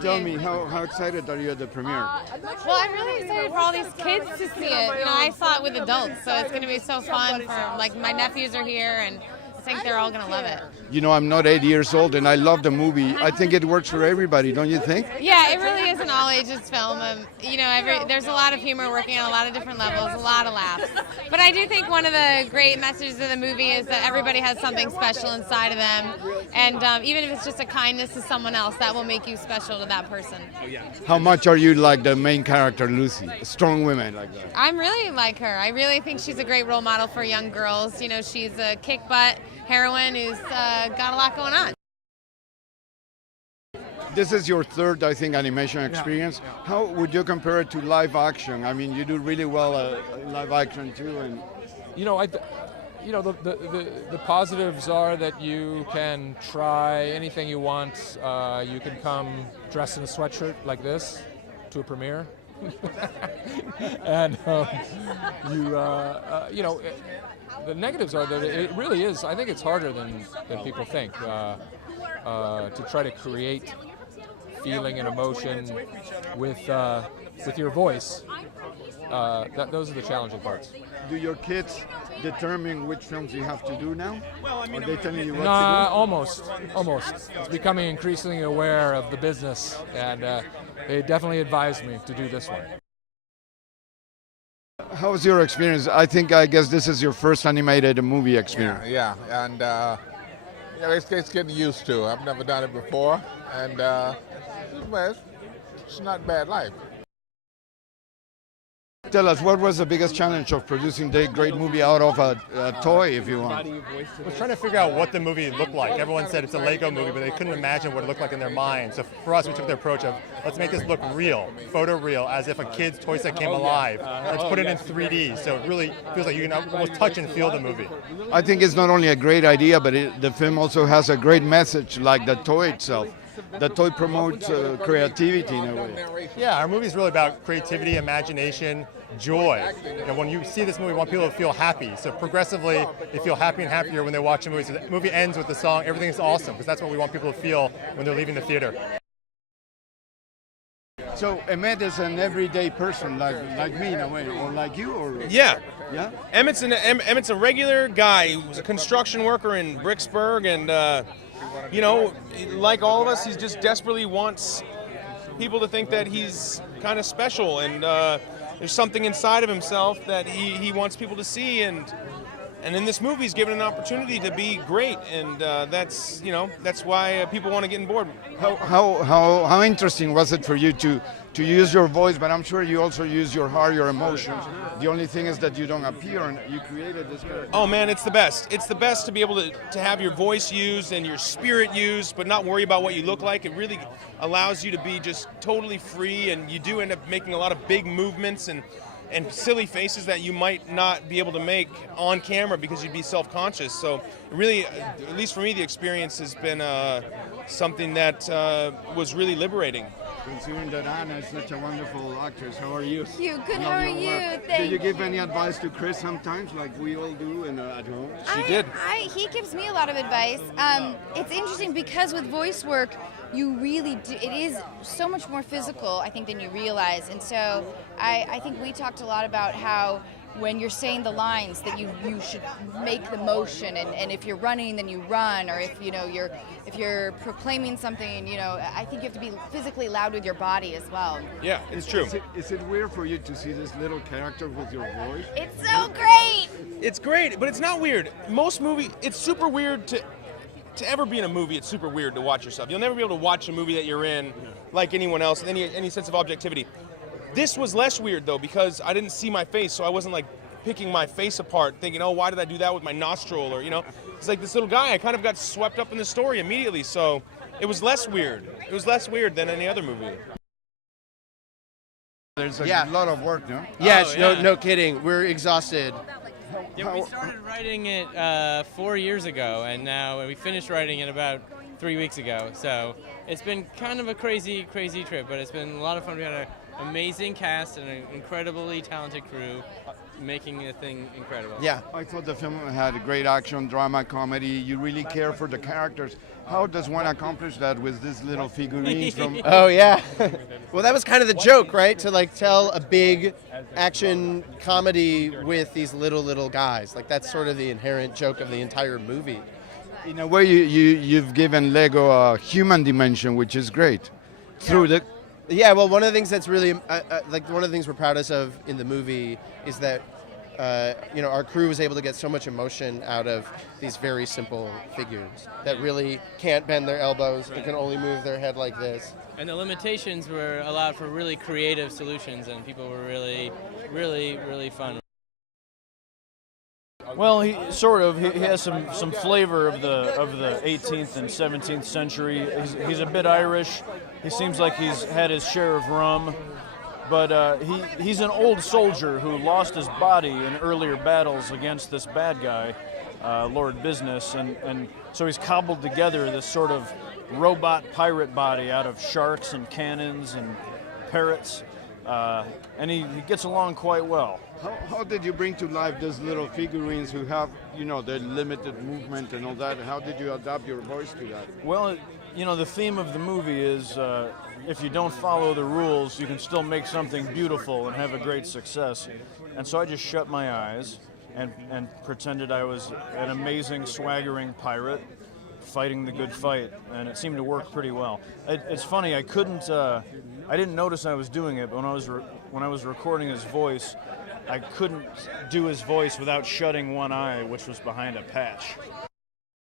Tell me, how excited are you at the premiere? Well, I'm really excited for all these kids to see it. You know, I saw it with adults, so it's going to be so fun for, like, my nephews are here, and I think they're all going to love it. You know, I'm not 8 years old, and I love the movie. I think it works for everybody, don't you think? Yeah, it really is an all-ages film. You know, there's a lot of humor working on a lot of different levels, a lot of laughs. But I do think one of the great messages of the movie is that everybody has something special inside of them, and even if it's just a kindness to someone else, that will make you special to that person. How much are you like the main character, Lucy? A strong woman like that. I'm really like her. I really think she's a great role model for young girls. You know, she's a kick-butt heroine who's got a lot going on. This is your third, I think, animation experience. How would you compare it to live action? I mean, you do really well live action too, and You know, the positives are that you can try anything you want. You can come dressed in a sweatshirt like this to a premiere, and you know, the negatives are that it really is. I think it's harder than people think to try to create feeling and emotion with your voice. Those are the challenging parts. do your kids determine which films you have to do now? Are they telling you what to do? Almost. It's becoming increasingly aware of the business, and they definitely advised me to do this one. How was your experience? I guess this is your first animated movie experience. Yeah, and it's getting used to. I've never done it before, and it's not bad life. Tell us, what was the biggest challenge of producing the great movie out of a toy, if you want? I was trying to figure out what the movie looked like. Everyone said it's a Lego movie, but they couldn't imagine what it looked like in their mind. So for us, we took the approach of, let's make this look real, photoreal, as if a kid's toy set came alive. Let's put it in 3D, so it really feels like you can almost touch and feel the movie. I think it's not only a great idea, but the film also has a great message, like the toy itself. The toy promotes creativity in a way. Yeah, our movie is really about creativity, imagination, joy. You know, when you see this movie, we want people to feel happy. So progressively, they feel happy and happier when they watch the movie. So the movie ends with the song, everything's awesome, because that's what we want people to feel when they're leaving the theater. So Emmett is an everyday person, like me in a way, or like you, or Yeah. yeah. Emmett's a regular guy. He was a construction worker in Bricksburg, and you know, like all of us, he just desperately wants people to think that he's kind of special, and there's something inside of himself that he wants people to see, and in this movie he's given an opportunity to be great, and that's why people want to get on board. How interesting was it for you to use your voice, but I'm sure you also use your heart, your emotions. The only thing is that you don't appear, and you created this character. Oh man, it's the best. It's the best to be able to have your voice used and your spirit used, but not worry about what you look like. It really allows you to be just totally free, and you do end up making a lot of big movements and silly faces that you might not be able to make on camera because you'd be self-conscious. So really, at least for me, the experience has been something that was really liberating. Considering that Anna is such a wonderful actress, how are you? Good. How are you? Do you give any advice to Chris sometimes, like we all do at home? She did. He gives me a lot of advice. It's interesting because with voice work, you really do. It is so much more physical, I think, than you realize. And so I think we talked a lot about how when you're saying the lines that you should make the motion, and if you're running, then you run, or if you're proclaiming something, I think you have to be physically loud with your body as well. Yeah, it's true. Is it weird for you to see this little character with your voice? It's so great. It's great, but it's not weird. Most movies, it's super weird to ever be in a movie. It's super weird to watch yourself. You'll never be able to watch a movie that you're in like anyone else with any sense of objectivity. This was less weird though, because I didn't see my face, so I wasn't like picking my face apart thinking, oh, why did I do that with my nostril, or it's like this little guy. I kind of got swept up in the story immediately, so it was less weird. It was less weird than any other movie. There's a lot of work, no? Yes, Oh, yeah. no kidding. We're exhausted. Yeah, we started writing it 4 years ago, and now we finished writing it about 3 weeks ago. So it's been kind of a crazy trip, but it's been a lot of fun. We had an amazing cast and an incredibly talented crew. making the thing incredible. Yeah. I thought the film had a great action, drama, comedy. You really care for the characters. How does one accomplish that with these little figurines from? Oh yeah. Well, that was kind of the joke, right? To like tell a big action comedy with these little guys. Like that's sort of the inherent joke of the entire movie. In a way, you've given Lego a human dimension, which is great. Through the Yeah, well, one of the things that's really like one of the things we're proudest of in the movie is that our crew was able to get so much emotion out of these very simple figures that really can't bend their elbows and can only move their head like this. And the limitations were allowed for really creative solutions, and people were really fun. Well, he has some flavor of the 18th and 17th century. He's a bit Irish. He seems like he's had his share of rum, but he's an old soldier who lost his body in earlier battles against this bad guy, Lord Business, and so he's cobbled together this sort of robot pirate body out of sharks and cannons and parrots, and he gets along quite well. how did you bring to life those little figurines who have their limited movement and all that? How did you adapt your voice to that? Well, the theme of the movie is if you don't follow the rules, you can still make something beautiful and have a great success. And so I just shut my eyes and pretended I was an amazing, swaggering pirate fighting the good fight, and it seemed to work pretty well. It's funny, I didn't notice I was doing it, but when I was recording his voice, I couldn't do his voice without shutting one eye, which was behind a patch.